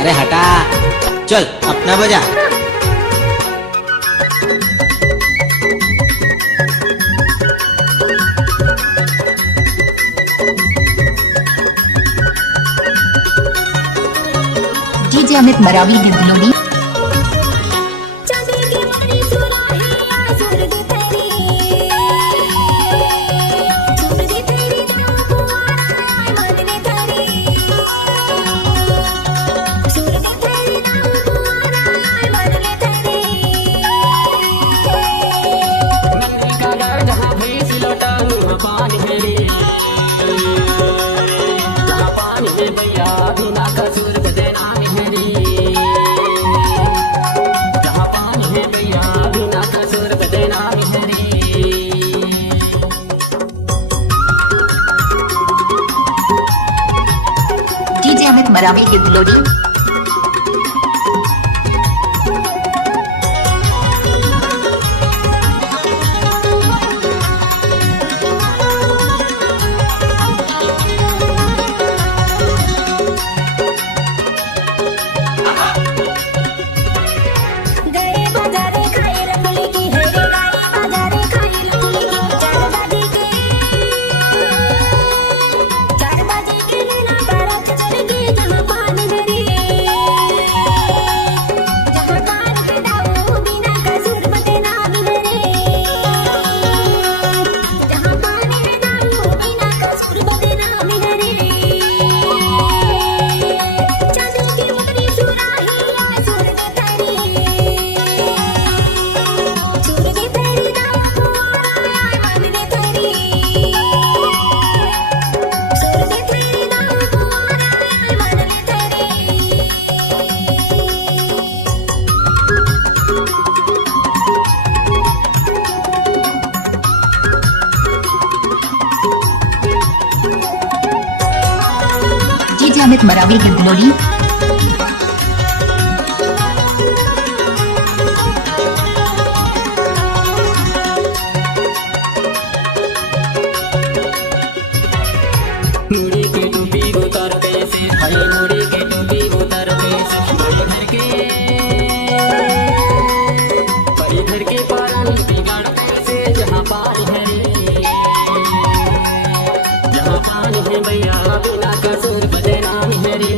अरे हटा, चल अपना बजा। DJ Amit Maravi Girloli. DJ Amit Maravi Girloli. DJ Amit Maravi Girloli. मुड़ी के टूपी उतारते से भाई, मुड़ी के टूपी उतारते से भाई घर के पानी बिगाड़ते से जहाँ पानी है, जहाँ पानी है भैया बिना कसूर बदनाम है रे,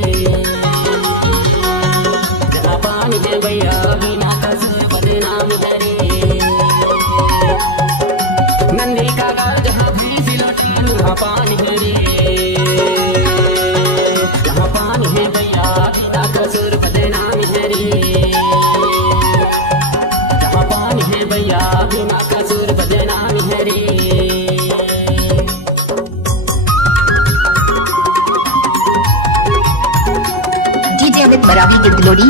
जहाँ पानी है भैया बिना कसूर बदनाम है रे। नंदी का गाल जहाँ भैंस लौटे वहाँ पानी है रे, जहाँ पानी है भैया बिना कसूर बदनाम है रे, जहाँ पानी है भैया बिना कसूर बदनाम है रे। डीजे अमित मरावी गिरलोली।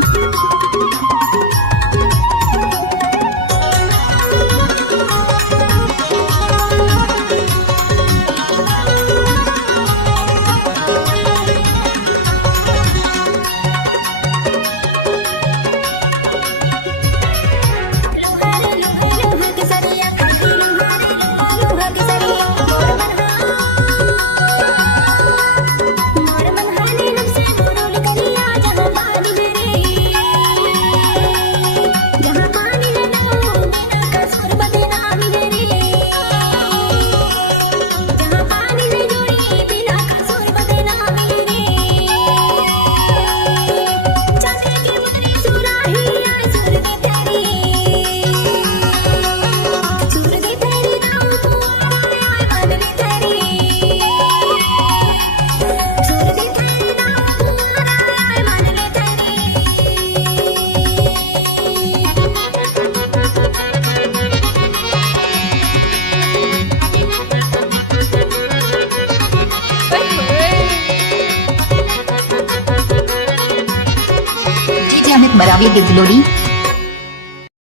डीजे अमित मरावी गिरलोली।